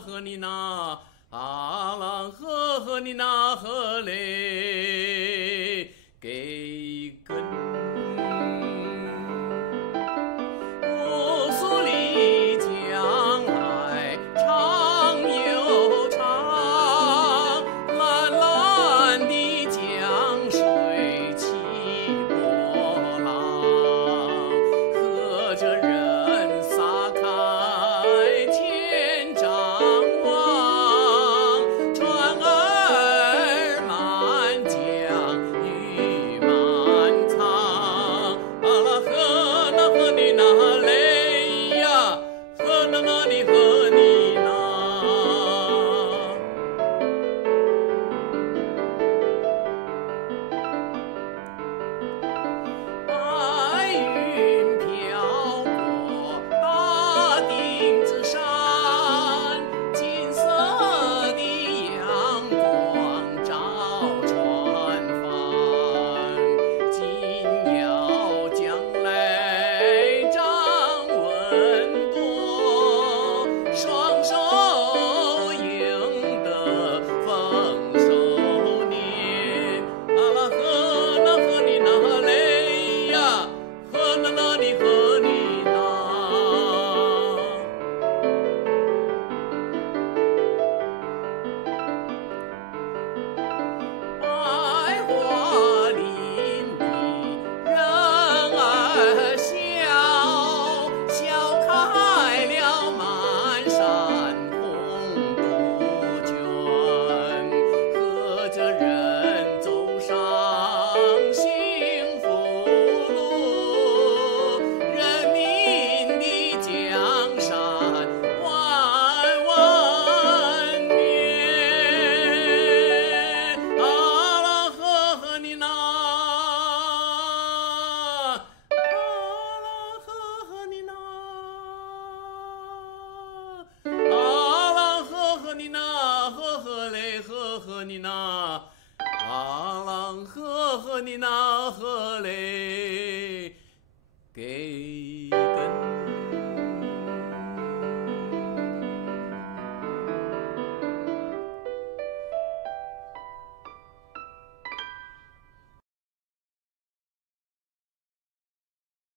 呵你那，阿郎呵你那呵嘞，给根。乌苏里将来长又长，蓝蓝的江水起波浪，和着人撒开千丈望，船儿满江鱼满仓，啊啦呵那呵你那嘞呀，呵那那里呵你那。白云飘过大顶子山，金色的阳光照船帆，紧要将来涨温多，双手赢得丰收年，啊啦呵那呵你那嘞呀，呵那那里呵你那。百花林里人儿笑，笑开了满山红杜鹃，和着人走上幸福路，人民的江山万万年。啊啦呵呵你那，啊啦呵呵你那，啊啦呵呵你那，呵呵嘞呵呵你那，啊啦呵呵你那呵嘞。